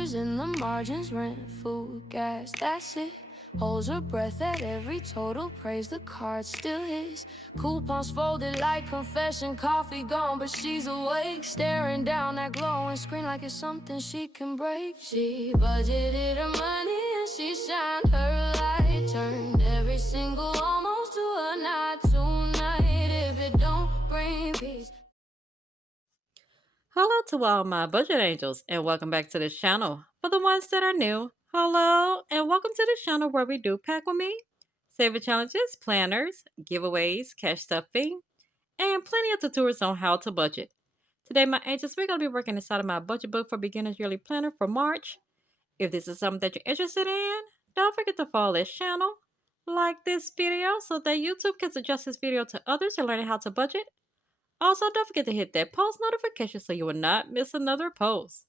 numbers in the margins, rent, food, gas, that's it. Holds her breath at every total, praise the card still his. Coupons folded like confession, coffee gone, but she's awake, staring down that glowing screen like it's something she can break. She budgeted her money and she shined her light, turned every single almost to a not tonight. If it don't bring peace. Hello to all my budget angels and welcome back to this channel. For the ones that are new, hello and welcome to the channel where we do pack with me, saving challenges, planners, giveaways, cash stuffing, and plenty of tutorials on how to budget. Today my angels, we're going to be working inside of my budget book for beginners yearly planner for March. If this is something that you're interested in, don't forget to follow this channel, like this video so that YouTube can suggest this video to others who are learning how to budget. Also, don't forget to hit that post notification so you will not miss another post.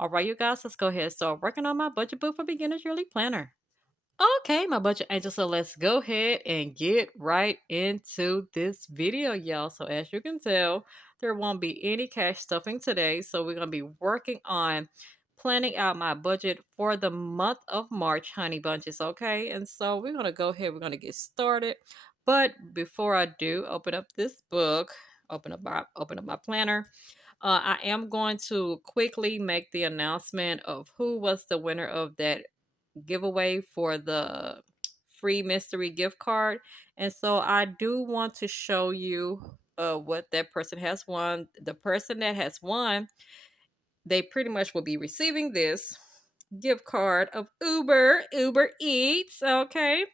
Alright, you guys, let's go ahead and start working on my budget book for beginners yearly planner. Okay, my budget angel, so let's go ahead and get right into this video, y'all. So as you can tell, there won't be any cash stuffing today. So we're going to be working on planning out my budget for the month of March, honey bunches, okay? And so we're going to go ahead, we're going to get started. But before I do, open up this book, open up my planner. I am going to quickly make the announcement of who was the winner of that giveaway for the free mystery gift card. And so I do want to show you what that person has won. The person that has won, they pretty much will be receiving this gift card of Uber Eats, okay?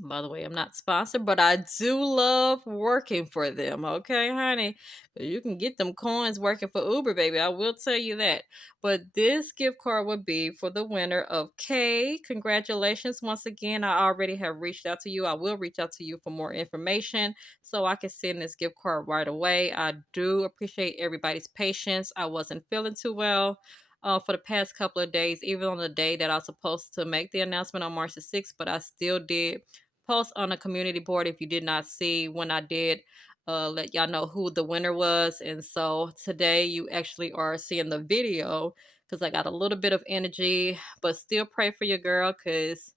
By the way, I'm not sponsored, but I do love working for them. Okay, honey? You can get them coins working for Uber, baby. I will tell you that. But this gift card would be for the winner of K. Congratulations once again. I already have reached out to you. I will reach out to you for more information so I can send this gift card right away. I do appreciate everybody's patience. I wasn't feeling too well for the past couple of days, even on the day that I was supposed to make the announcement on March the 6th, but I still did post on a community board if you did not see when I did let y'all know who the winner was. And so today you actually are seeing the video because I got a little bit of energy, but still pray for your girl because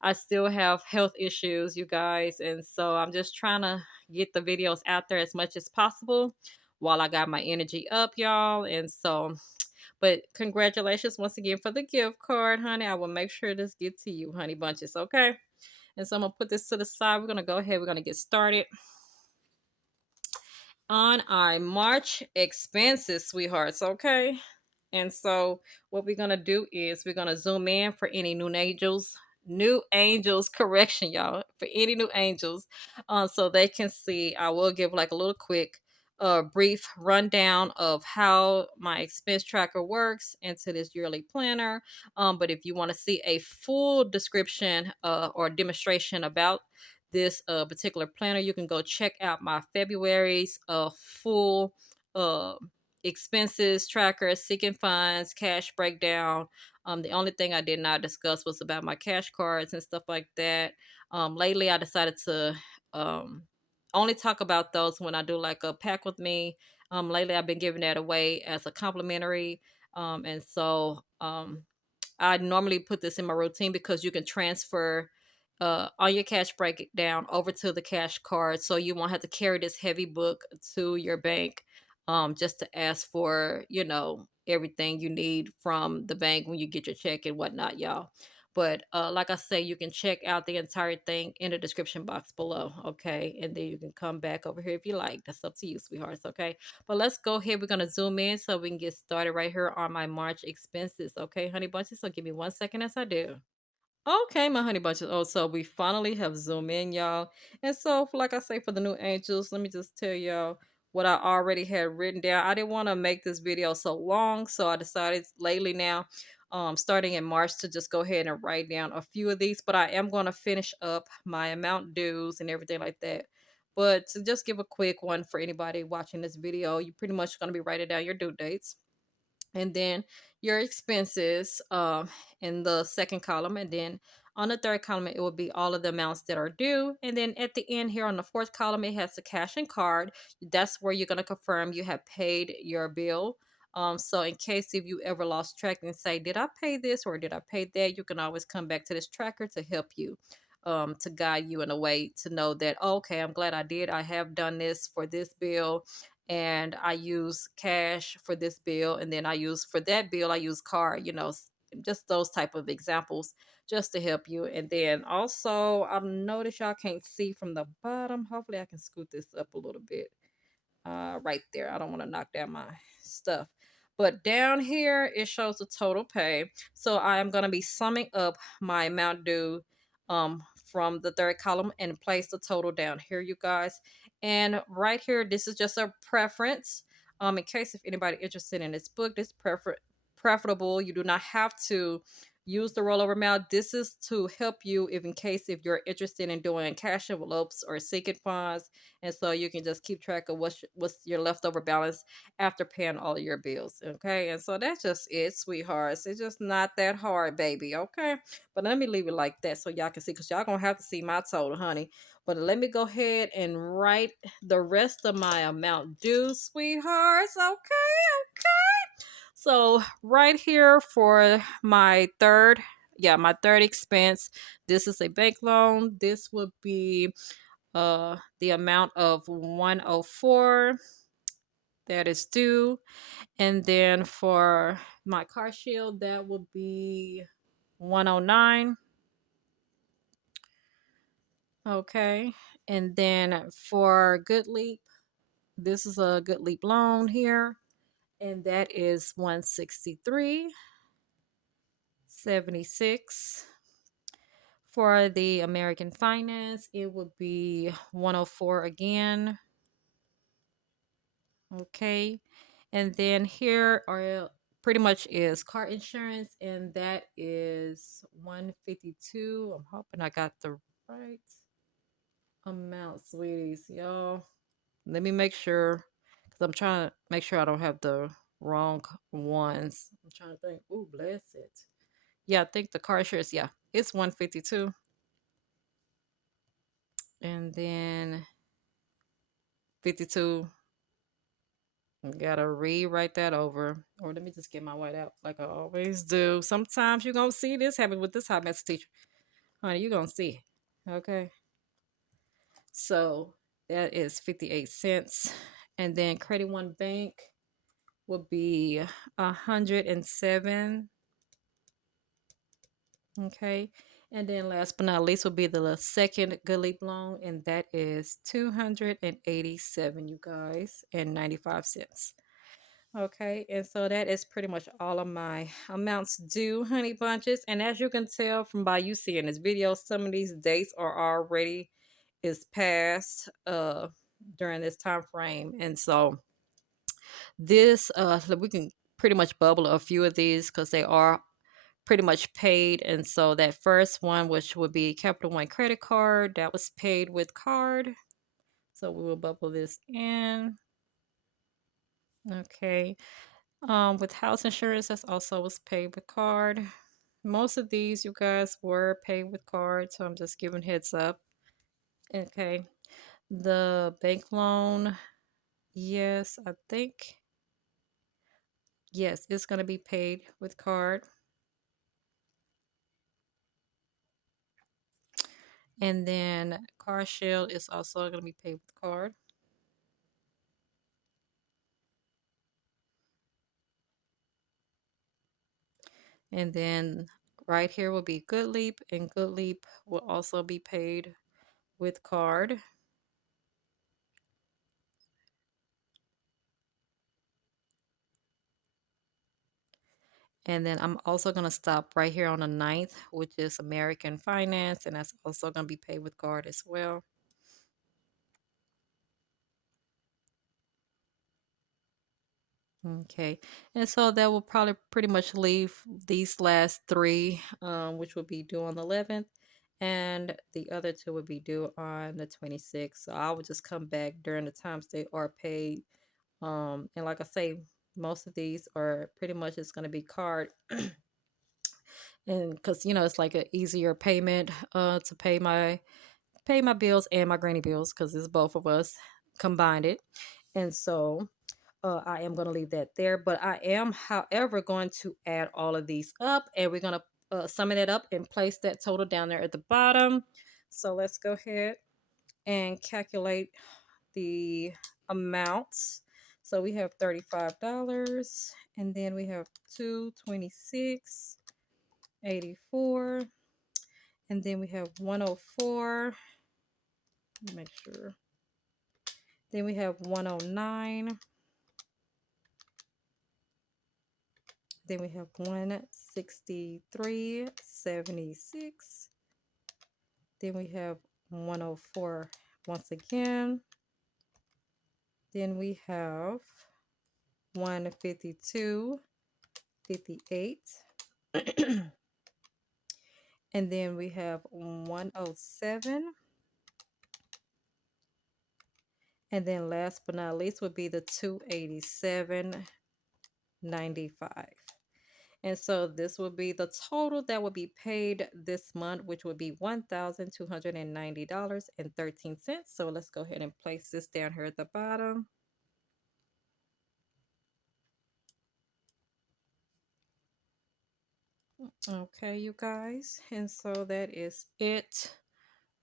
I still have health issues, you guys. And so I'm just trying to get the videos out there as much as possible while I got my energy up, y'all. And so, but congratulations once again for the gift card, honey. I will make sure this gets to you, honey bunches, okay? And so I'm going to put this to the side. We're going to go ahead. We're going to get started on our March expenses, sweethearts. Okay. And so what we're going to do is we're going to zoom in for any new angels correction, y'all, for any new angels, so they can see. I will give like a little quick brief rundown of how my expense tracker works into this yearly planner. But if you want to see a full description or demonstration about this particular planner, you can go check out my February's full uh expenses tracker, seeking funds, cash breakdown. The only thing I did not discuss was about my cash cards and stuff like that. Lately, I decided to only talk about those when I do like a pack with me. Lately, I've been giving that away as a complimentary. And so I normally put this in my routine because you can transfer all your cash breakdown over to the cash card, so you won't have to carry this heavy book to your bank just to ask for everything you need from the bank when you get your check and whatnot, y'all. But like I say, you can check out the entire thing in the description box below, okay? And then you can come back over here if you like. That's up to you, sweethearts, okay? But let's go ahead. We're going to zoom in so we can get started right here on my March expenses. Okay, honey bunches? So give me 1 second as I do. Okay, my honey bunches. Oh, so we finally have zoomed in, y'all. And so, like I say, for the new angels, let me just tell y'all what I already had written down. I didn't want to make this video so long, so I decided lately now, starting in March, to just go ahead and write down a few of these. But I am going to finish up my amount dues and everything like that. But to just give a quick one for anybody watching this video, you pretty much going to be writing down your due dates and then your expenses in the second column, and then on the third column it will be all of the amounts that are due, and then at the end here on the fourth column it has the cash and card. That's where you're going to confirm you have paid your bill So in case if you ever lost track and say, did I pay this or did I pay that, you can always come back to this tracker to help you, to guide you in a way to know that, oh, okay, I'm glad I did. I have done this for this bill, and I use cash for this bill, and then I use for that bill, I use card, just those type of examples just to help you. And then also, I notice y'all can't see from the bottom. Hopefully I can scoot this up a little bit, right there. I don't want to knock down my stuff. But down here, it shows the total pay. So I am going to be summing up my amount due, from the third column, and place the total down here, you guys. And right here, this is just a preference. In case if anybody interested in this book, this preferable. You do not have to use the rollover amount. This is to help you if in case if you're interested in doing cash envelopes or sinking funds, and so you can just keep track of what's your leftover balance after paying all of your bills. Okay, and so that's just it, sweethearts. It's just not that hard, baby. Okay, but let me leave it like that so y'all can see, because y'all gonna have to see my total, honey. But let me go ahead and write the rest of my amount due, sweethearts. Okay. So right here for my third expense, this is a bank loan. This would be the amount of 104 that is due. And then for my car shield, that would be 109. Okay. And then for Good Leap, this is a Good Leap loan here, and that is 163.76. For the American Finance, it would be 104 again. Okay. And then here are pretty much is car insurance, and that is 152. I'm hoping I got the right amount, sweeties, y'all. Let me make sure, because I'm trying to make sure I don't have the wrong ones. I'm trying to think. Ooh, bless it. Yeah, I think the car insurance, yeah, it's 152. And then 52. Gotta rewrite that over. Or let me just get my white out like I always do. Sometimes you're gonna see this happen with this hot mess teacher. Honey, you're gonna see. Okay. So that is 58 cents. And then Credit One Bank will be 107. Okay. And then last but not least will be the second Good Leap loan, and that is 287, you guys, and 95 cents. Okay, and so that is pretty much all of my amounts due, honey bunches. And as you can tell from by you seeing this video, some of these dates are already is past during this time frame. And so this we can pretty much bubble a few of these because they are pretty much paid. And so that first one, which would be Capital One credit card, that was paid with card. So we will bubble this in. Okay. With house insurance, that's also was paid with card. Most of these, you guys, were paid with card, so I'm just giving heads up. Okay. The bank loan, yes, I think, yes, it's going to be paid with card. And then car shield is also going to be paid with card. And then right here will be Good Leap, and Good Leap will also be paid with card. And then I'm also going to stop right here on the ninth, which is American Finance, and that's also going to be paid with card as well. Okay, and so that will probably pretty much leave these last three, which will be due on the 11th, and the other two would be due on the 26th. So I will just come back during the times they are paid. And like I say, most of these are pretty much it's going to be card, and because it's like an easier payment to pay my bills and my granny bills because it's both of us combined it. And so I am going to leave that there, but I am, however, going to add all of these up, and we're going to sum it up and place that total down there at the bottom. So let's go ahead and calculate the amounts. So we have $35, and then we have 226.84, and then we have 104. Let me make sure. Then we have 109. Then we have 163.76. Then we have 104 once again. Then we have 152.58. And then we have 107. And then last but not least would be the 287.95. And so this will be the total that will be paid this month, which would be $1,290.13. So let's go ahead and place this down here at the bottom. Okay, you guys. And so that is it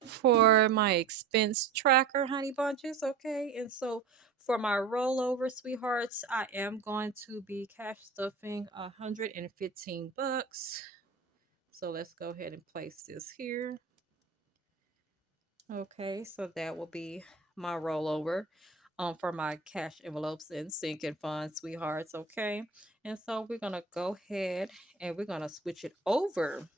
for my expense tracker, honey bunches. Okay. And so for my rollover, sweethearts, I am going to be cash stuffing 115 bucks. So let's go ahead and place this here. Okay, so that will be my rollover for my cash envelopes and sinking funds, sweethearts. Okay, and so we're gonna go ahead and we're gonna switch it over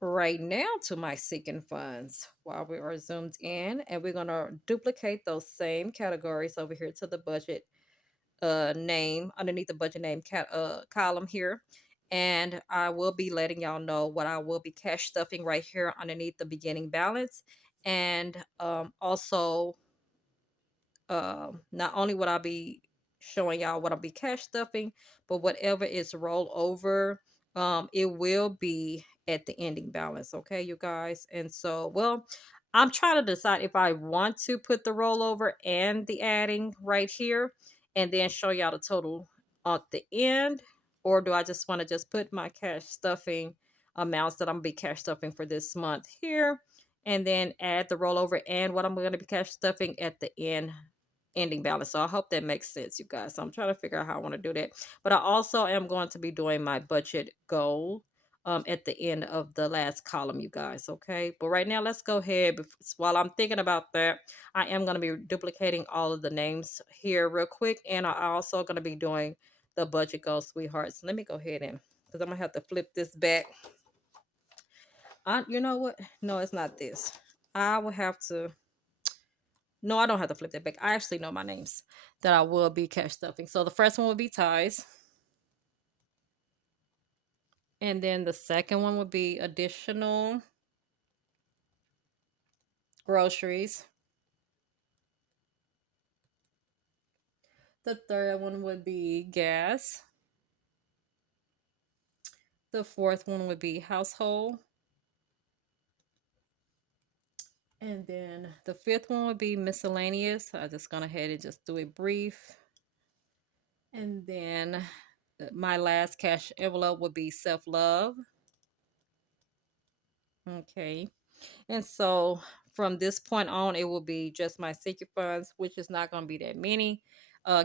right now to my sinking funds while we are zoomed in, and we're gonna duplicate those same categories over here to the budget name underneath the budget name column here. And I will be letting y'all know what I will be cash stuffing right here underneath the beginning balance. And also, not only would I be showing y'all what I'll be cash stuffing, but whatever is roll over, it will be at the ending balance. Okay, you guys. And so, well, I'm trying to decide if I want to put the rollover and the adding right here and then show y'all the total at the end, or do I just want to just put my cash stuffing amounts that I'm gonna be cash stuffing for this month here, and then add the rollover and what I'm going to be cash stuffing at the ending balance. So I hope that makes sense, you guys. So I'm trying to figure out how I want to do that. But I also am going to be doing my budget goal at the end of the last column, you guys. Okay. But right now, let's go ahead. While I'm thinking about that, I am going to be duplicating all of the names here real quick. And I also going to be doing the budget goal, sweethearts. Let me go ahead and, because I'm going to have to flip this back. You know what? No, it's not this. I will have to. No, I don't have to flip that back. I actually know my names that I will be cash stuffing. So the first one will be ties. And then the second one would be additional groceries. The third one would be gas. The fourth one would be household. And then the fifth one would be miscellaneous. I just gone ahead and just do it brief. And then my last cash envelope would be self-love. Okay. And so from this point on, it will be just my secret funds, which is not going to be that many.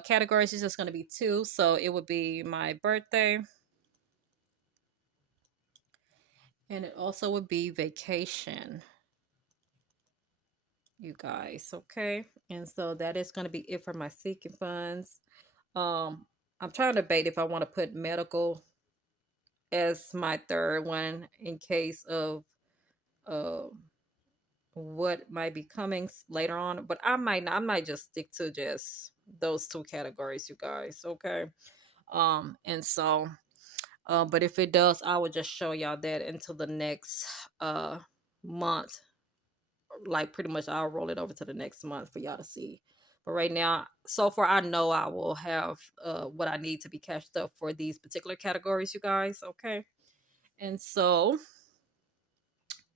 Categories is just going to be two. So it would be my birthday. And it also would be vacation, you guys. Okay. And so that is going to be it for my secret funds. I'm trying to debate if I want to put medical as my third one in case of uh, what might be coming later on, but I might just stick to just those two categories, you guys. Okay. And so but if it does, I will just show y'all that until the next month. Like pretty much I'll roll it over to the next month for y'all to see. But right now, so far I know I will have what I need to be cashed up for these particular categories, you guys. Okay. And so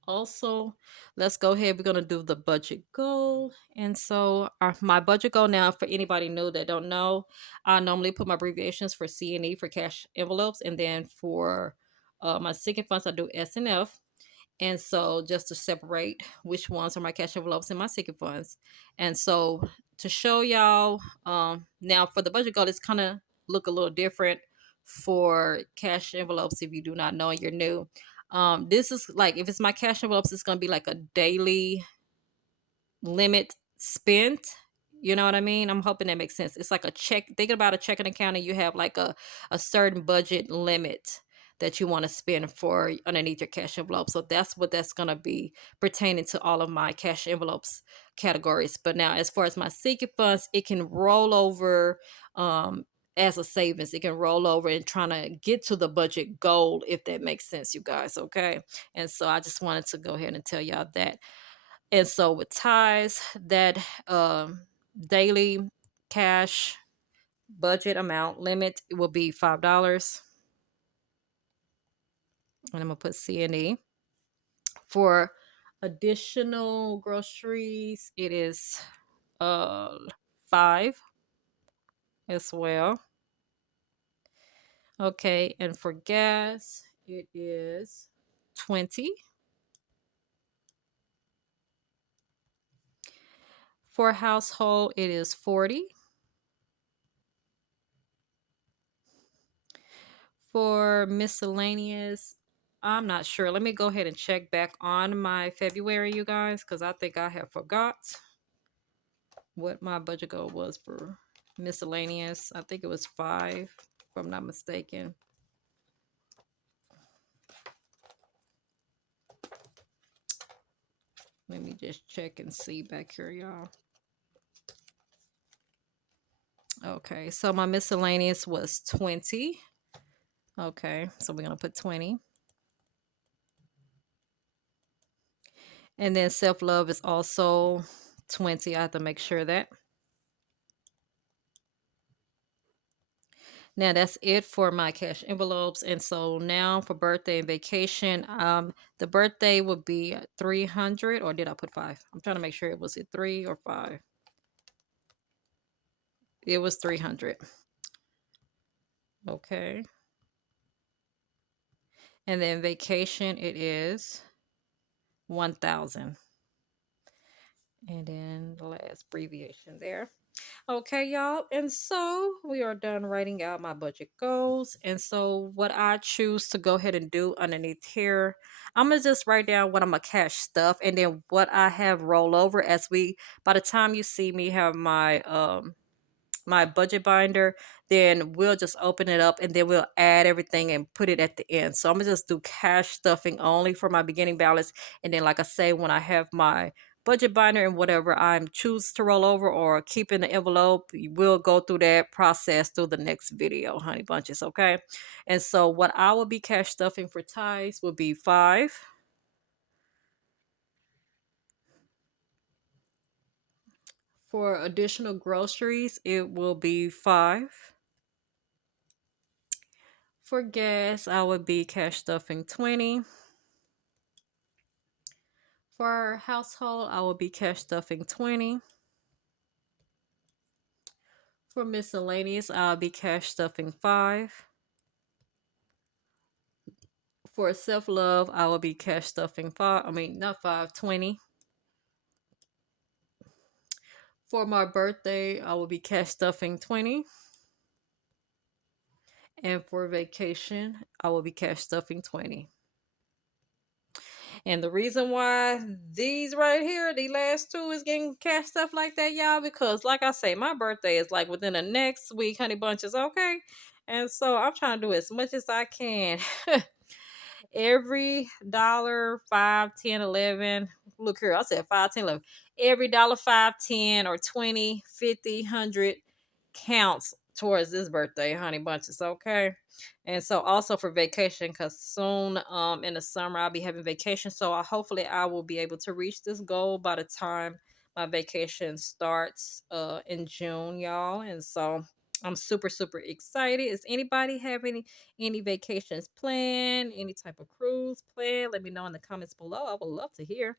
Also, let's go ahead. We're gonna do the budget goal. And so my budget goal now, for anybody new that don't know, I normally put my abbreviations for C&E for cash envelopes, and then for my sinking funds, I do S&F. And so just to separate which ones are my cash envelopes and my sinking funds. And so to show y'all, now for the budget goal, it's kind of look a little different for cash envelopes if you do not know and you're new. This is like, if it's my cash envelopes, it's going to be like a daily limit spent. You know what I mean? I'm hoping that makes sense. It's like a check. Thinking about a checking account, and you have like a certain budget limit that you want to spend for underneath your cash envelope. So that's what that's going to be pertaining to all of my cash envelopes categories. But now, as far as my sinking funds, it can roll over as a savings. It can roll over and trying to get to the budget goal, if that makes sense, you guys. Okay. And so I just wanted to go ahead and tell y'all that. And so with ties, that daily cash budget amount limit will be $5. And I'm gonna put C&E. For additional groceries, it is uh 5 as well. Okay, and for gas, it is 20. For household, it is 40. For miscellaneous, I'm not sure. Let me go ahead and check back on my February, you guys, because I think I have forgot what my budget goal was for miscellaneous. I think it was 5, if I'm not mistaken. Let me just check and see back here, y'all. Okay, so my miscellaneous was 20. Okay, so we're gonna put 20. And then self-love is also 20. I have to make sure that. Now that's it for my cash envelopes. And so now for birthday and vacation, the birthday would be 300, or did I put 5? I'm trying to make sure it was it 3 or 5. It was 300. Okay. And then vacation, it is 1,000. And then the last abbreviation there. Okay, y'all. And so we are done writing out my budget goals. And so what I choose to go ahead and do underneath here, I'm gonna just write down what I'm gonna cash stuff, and then what I have roll over as we, by the time you see me have my budget binder, then we'll just open it up and then we'll add everything and put it at the end. So I'm gonna just do cash stuffing only for my beginning balance. And then, like I say, when I have my budget binder and whatever I'm choose to roll over or keep in the envelope, we'll go through that process through the next video, honey bunches. Okay. And so what I will be cash stuffing for ties will be 5. For additional groceries, it will be 5. For gas, I would be cash stuffing 20. For household, I will be cash stuffing 20. For miscellaneous, I'll be cash stuffing 5. For self-love, I will be cash stuffing 5. I mean, not 5, 20. For my birthday, I will be cash stuffing 20. And for vacation, I will be cash stuffing 20. And the reason why these right here, the last two, is getting cash stuff like that, y'all, because like I say, my birthday is like within the next week, honey bunches, okay? And so I'm trying to do as much as I can. Every dollar, 5, 10, 11. Look here, I said 5, 10, 11. Every dollar, 5, 10, or 20, 50, 100 counts towards this birthday, honey bunches, okay? And so also for vacation, because soon in the summer I'll be having vacation. So hopefully I will be able to reach this goal by the time my vacation starts in June, y'all. And so I'm super super excited. Is anybody have any vacations planned, any type of cruise plan? Let me know in the comments below. I would love to hear.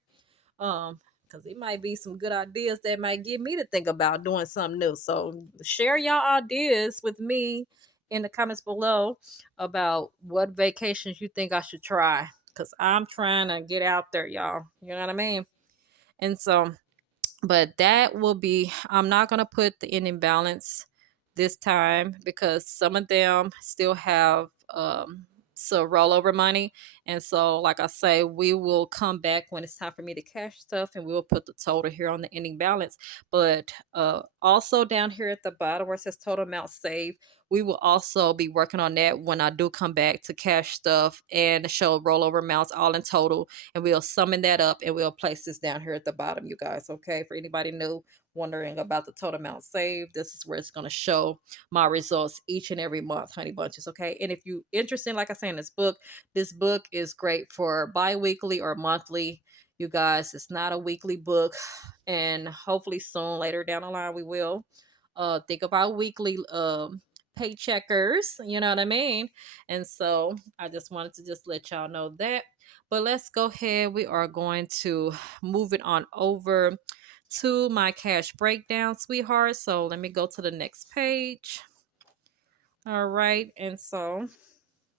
Um, because it might be some good ideas that might get me to think about doing something new. So share y'all ideas with me in the comments below about what vacations you think I should try. Cause I'm trying to get out there, y'all. You know what I mean? And so, but that will be, I'm not going to put the ending balance this time because some of them still have so rollover money. And so like I say, we will come back when it's time for me to cash stuff, and we'll put the total here on the ending balance. But also down here at the bottom where it says total amount saved, we will also be working on that when I do come back to cash stuff and show rollover amounts all in total, and we'll summon that up and we'll place this down here at the bottom, you guys. Okay, for anybody new wondering about the total amount saved, this is where it's going to show my results each and every month, honey bunches. Okay, and if you interested, like I say, in this book is great for bi-weekly or monthly, you guys. It's not a weekly book, and hopefully soon later down the line we will think about weekly paycheckers, you know what I mean? And so I just wanted to just let y'all know that. But let's go ahead. We are going to move it on over to my cash breakdown, sweetheart. So let me go to the next page. All right. And so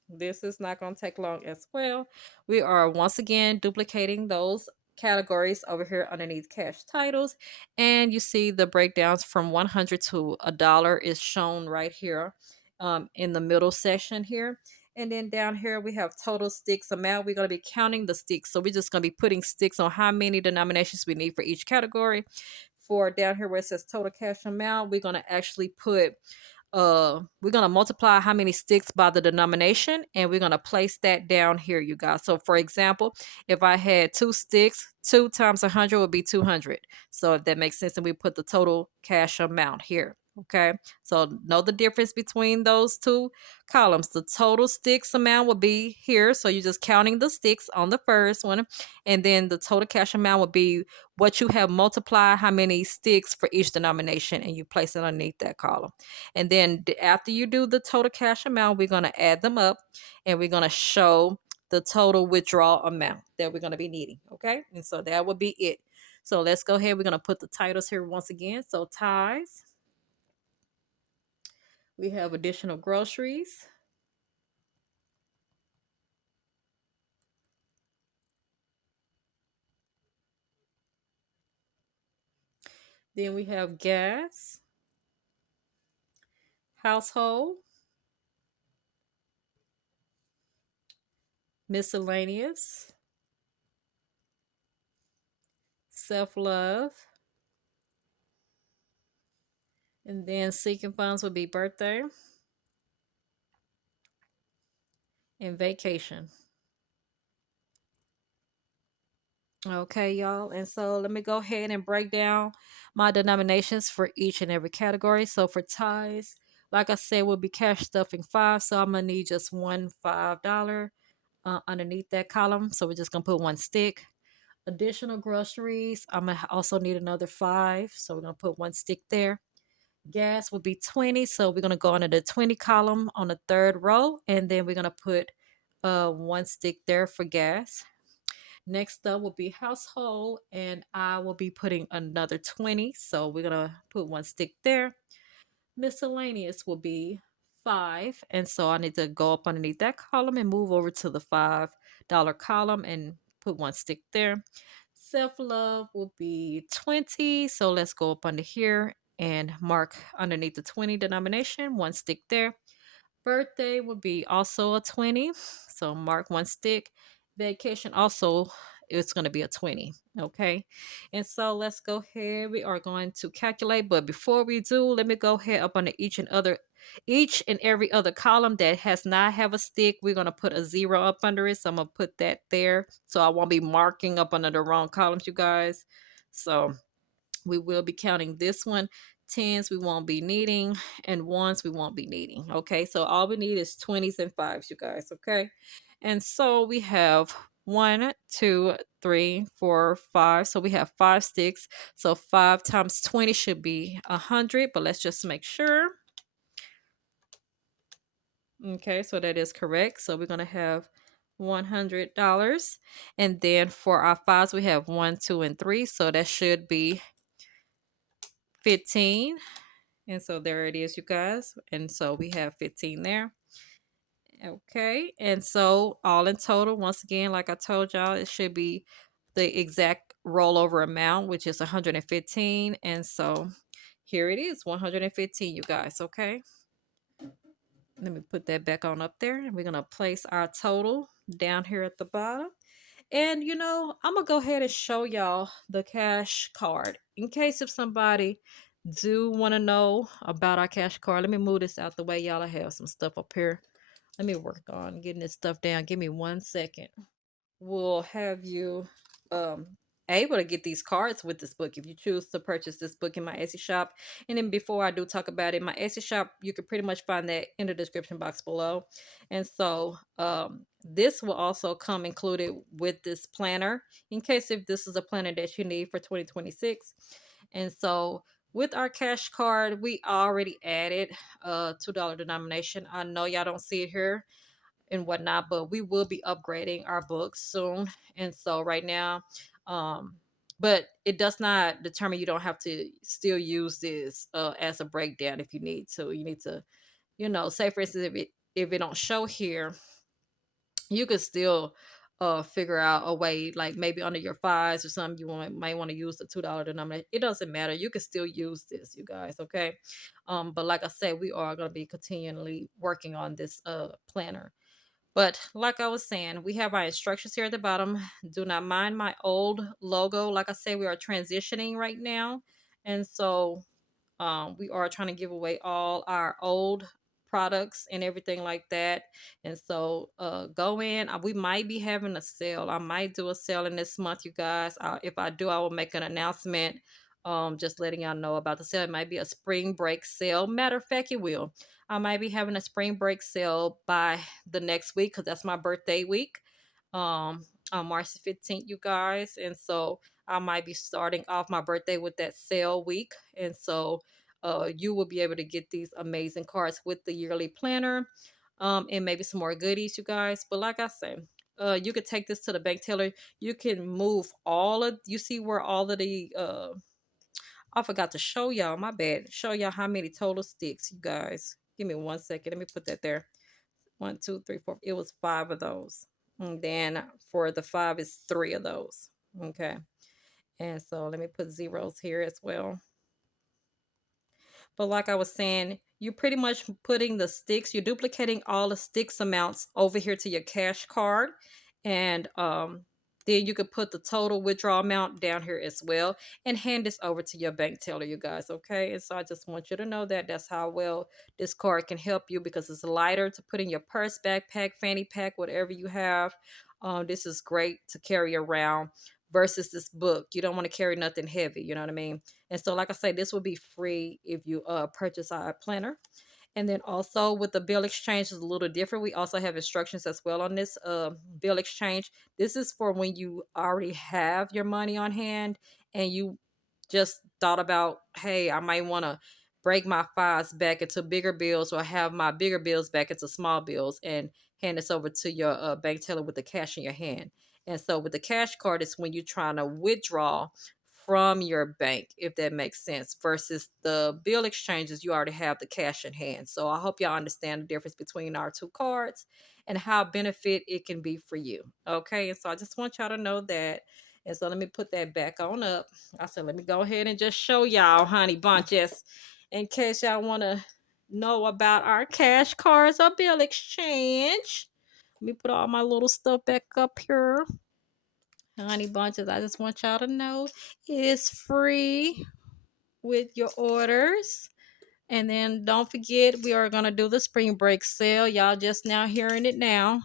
this is not going to take long as well. We are once again duplicating those categories over here underneath cash titles. And you see the breakdowns from 100 to a dollar is shown right here in the middle section here. And then down here we have total sticks amount. We're going to be counting the sticks. So we're just going to be putting sticks on how many denominations we need for each category. For down here where it says total cash amount, we're going to actually put we're going to multiply how many sticks by the denomination, and we're going to place that down here, you guys. So for example, if I had 2 sticks, 2 times 100 would be 200. So if that makes sense, and we put the total cash amount here. Okay, so know the difference between those two columns. The total sticks amount will be here, so you're just counting the sticks on the first one, and then the total cash amount will be what you have multiplied how many sticks for each denomination, and you place it underneath that column. And then after you do the total cash amount, we're going to add them up, and we're going to show the total withdrawal amount that we're going to be needing. Okay, and so that would be it. So let's go ahead. We're going to put the titles here once again. So ties. We have additional groceries. Then we have gas, household, miscellaneous, self-love, and then seeking funds would be birthday and vacation. Okay, y'all. And so let me go ahead and break down my denominations for each and every category. So for ties, like I said, we'll be cash stuffing 5. So I'm gonna need just one $5 underneath that column. So we're just gonna put 1 stick. Additional groceries, I'm gonna also need another 5. So we're gonna put 1 stick there. Gas will be 20. So we're gonna go under the 20 column on the 3rd row, and then we're gonna put 1 stick there for gas. Next up will be household, and I will be putting another 20. So we're going to put 1 stick there. Miscellaneous will be 5. And so I need to go up underneath that column and move over to the $5 column and put 1 stick there. Self love will be 20. So let's go up under here and mark underneath the 20 denomination, 1 stick there. Birthday would be also a 20. So mark 1 stick. Vacation also, it's going to be a 20. Okay. And so let's go ahead. We are going to calculate. But before we do, let me go ahead up under each and every other column that has not have a stick. We're going to put a 0 up under it. So I'm going to put that there. So I won't be marking up under the wrong columns, you guys. So we will be counting this one. Tens we won't be needing, and ones we won't be needing. Okay, so all we need is 20s and 5s, you guys. Okay, and so we have 1, 2, 3, 4, 5. So we have 5 sticks. So 5 times 20 should be 100, but let's just make sure. Okay, so that is correct. So we're gonna have $100. And then for our fives, we have one, two, and three. So that should be 15. And so there it is, you guys. And so we have 15 there. Okay. And so all in total, once again, like I told y'all, it should be the exact rollover amount, which is 115. And so here it is, 115, you guys. Okay. Let me put that back on up there. And we're going to place our total down here at the bottom. And I'm gonna go ahead and show y'all the cash card in case if somebody do want to know about our cash card. Let me move this out the way, y'all. I have some stuff up here. Let me work on getting this stuff down. Give me 1 second. Will have you um able to get these cards with this book if you choose to purchase this book in my Etsy shop. And then before I do talk about it, my Etsy shop, you can pretty much find that in the description box below. And so this will also come included with this planner in case if this is a planner that you need for 2026. And so with our cash card, we already added $2 denomination. I know y'all don't see it here and whatnot, but we will be upgrading our books soon. And so right now, um, but it does not determine you don't have to still use this as a breakdown if you need to. You need to, say for instance, if it don't show here, you could still figure out a way, like maybe under your fives or something, might want to use the $2 denominator. It doesn't matter. You can still use this, you guys, okay? But like I said, we are going to be continually working on this planner. But like I was saying, we have our instructions here at the bottom. Do not mind my old logo. Like I said, we are transitioning right now. And so we are trying to give away all our old products and everything like that. And so go in. We might be having a sale. I might do a sale in this month, you guys. If I do, I will make an announcement. Just letting y'all know about the sale. It might be a spring break sale. Matter of fact, it will. I might be having a spring break sale by the next week because that's my birthday week. On March the 15th, you guys. And so I might be starting off my birthday with that sale week. And so you will be able to get these amazing cards with the yearly planner and maybe some more goodies, you guys. But like I said, you could take this to the bank teller. You can move you see where all of the, I forgot to show y'all, my bad, show y'all how many total sticks, you guys. Give me 1 second. Let me put that there. One, two, three, four. It was five of those. And then for the five, it's three of those. Okay. And so let me put zeros here as well. But like I was saying, you're pretty much putting the sticks, you're duplicating all the sticks amounts over here to your cash card. And then you could put the total withdrawal amount down here as well and hand this over to your bank teller, you guys. Okay. And so I just want you to know that that's how well this card can help you because it's lighter to put in your purse, backpack, fanny pack, whatever you have. This is great to carry around versus this book. You don't want to carry nothing heavy. You know what I mean? And so, like I say, this will be free if you purchase our planner. And then also with the bill exchange is a little different. We also have instructions as well on this bill exchange. This is for when you already have your money on hand and you just thought about, hey, I might want to break my fives back into bigger bills or have my bigger bills back into small bills and hand this over to your bank teller with the cash in your hand. And so with the cash card, it's when you're trying to withdraw from your bank, if that makes sense, versus the bill exchanges, you already have the cash in hand. So I hope y'all understand the difference between our two cards and how benefit it can be for you. Okay. And so I just want y'all to know that. And so let me put that back on up. I said, let me go ahead and just show y'all, honey bunches, in case y'all want to know about our cash cards or bill exchange. Let me put all my little stuff back up here. Honey bunches, I just want y'all to know it's free with your orders. And then don't forget, we are going to do the spring break sale. Y'all just now hearing it now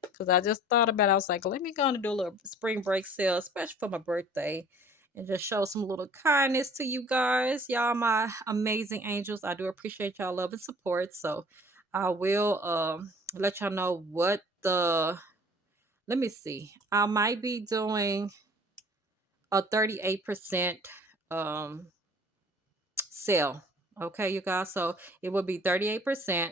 because I just thought about it. I was like, let me go and do a little spring break sale, especially for my birthday, and just show some little kindness to you guys. Y'all, my amazing angels. I do appreciate y'all love and support. So I will let y'all know what let me see. I might be doing a 38% um sale. Okay, you guys. So it will be 38%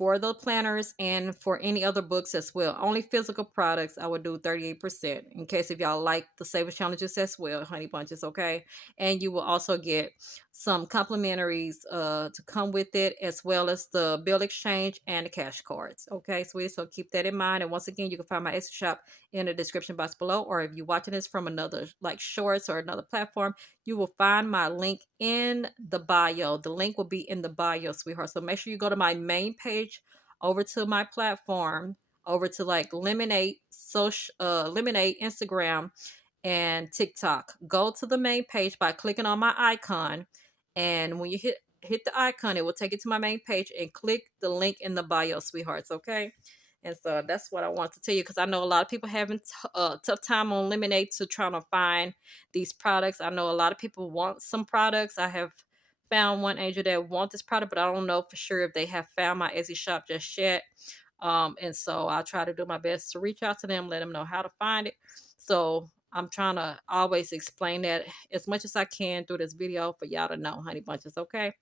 for the planners and for any other books as well. Only physical products, I would do 38% in case if y'all like the Savers Challenges as well, Honey Bunches, okay? And you will also get some complimentaries to come with it, as well as the bill exchange and the cash cards, okay, sweetie? So keep that in mind. And once again, you can find my Etsy shop in the description box below, or if you're watching this from another like shorts or another platform, you will find my link in the bio. The link will be in the bio, sweetheart. So make sure you go to my main page, over to my platform, over to like Lemonade social, Lemonade Instagram and TikTok. Go to the main page by clicking on my icon, and when you hit the icon, it will take you to my main page, and click the link in the bio, sweethearts. Okay. And so that's what I want to tell you, because I know a lot of people having tough time on Lemonade to try to find these products. I know a lot of people want some products. I have found one angel that want this product, but I don't know for sure if they have found my Etsy shop just yet. And so I'll try to do my best to reach out to them, let them know how to find it. So I'm trying to always explain that as much as I can through this video for y'all to know, Honey Bunches, okay?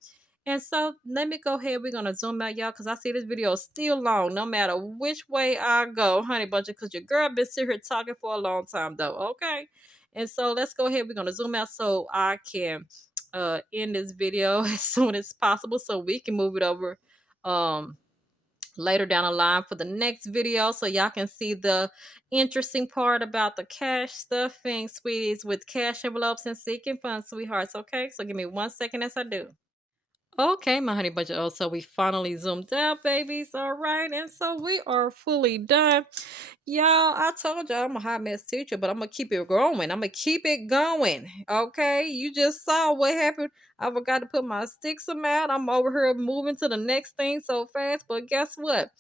And so let me go ahead. We're gonna zoom out, y'all, because I see this video is still long, no matter which way I go, Honey Bunches, because your girl been sitting here talking for a long time, though. Okay. And so let's go ahead. We're gonna zoom out so I can end this video as soon as possible, so we can move it over later down the line for the next video, so y'all can see the interesting part about the cash stuffing, sweeties, with cash envelopes and seeking funds, sweethearts. Okay, so give me 1 second as I do. Okay, my honey bunch of oats. So we finally zoomed out, babies. All right, and so we are fully done. Y'all, I told y'all I'm a hot mess teacher, but I'm gonna keep it growing. I'm gonna keep it going. Okay, you just saw what happened. I forgot to put my sticks out. I'm over here moving to the next thing so fast, but guess what?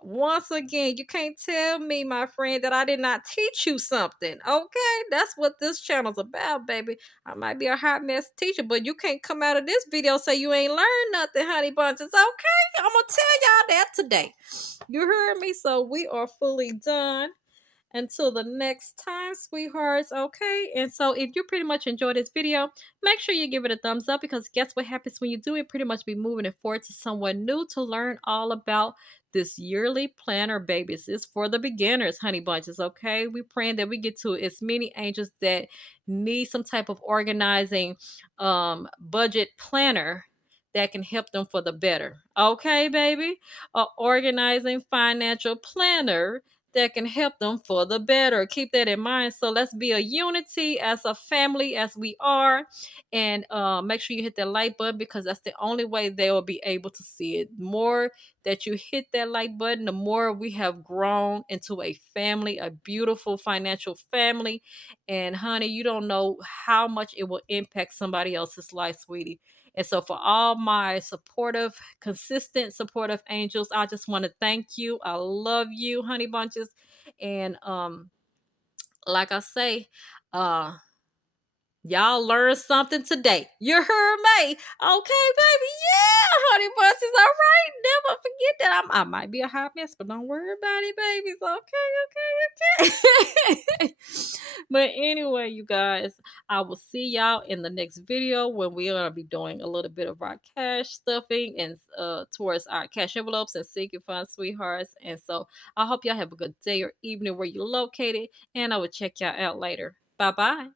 Once again, you can't tell me, my friend, that I did not teach you something. Okay, that's what this channel's about, baby. I might be a hot mess teacher, but you can't come out of this video say you ain't learned nothing, Honey Bunches. Okay, I'm gonna tell y'all that today. You heard me? So we are fully done. Until the next time, sweethearts. Okay. And so if you pretty much enjoyed this video, make sure you give it a thumbs up, because guess what happens when you do it? Pretty much be moving it forward to someone new to learn all about this yearly planner, babies. It's for the beginners, Honey Bunches. Okay. We praying that we get to as many angels that need some type of organizing budget planner that can help them for the better. Okay, baby? A organizing financial planner that can help them for the better. Keep that in mind. So let's be a unity as a family, as we are. And make sure you hit that like button, because that's the only way they will be able to see it. The more that you hit that like button, the more we have grown into a family, a beautiful financial family. And honey, you don't know how much it will impact somebody else's life, sweetie. And so, for all my supportive, consistent, supportive angels, I just want to thank you. I love you, Honey Bunches. And like I say, uh, y'all learned something today. You heard me. Okay, baby. Yeah, Honey Bunches. All right. Never forget that. I might be a hot mess, but don't worry about it, babies. Okay, okay, okay. But anyway, you guys, I will see y'all in the next video, when we're going to be doing a little bit of our cash stuffing and towards our cash envelopes and sinking funds, sweethearts. And so I hope y'all have a good day or evening where you're located, and I will check y'all out later. Bye bye.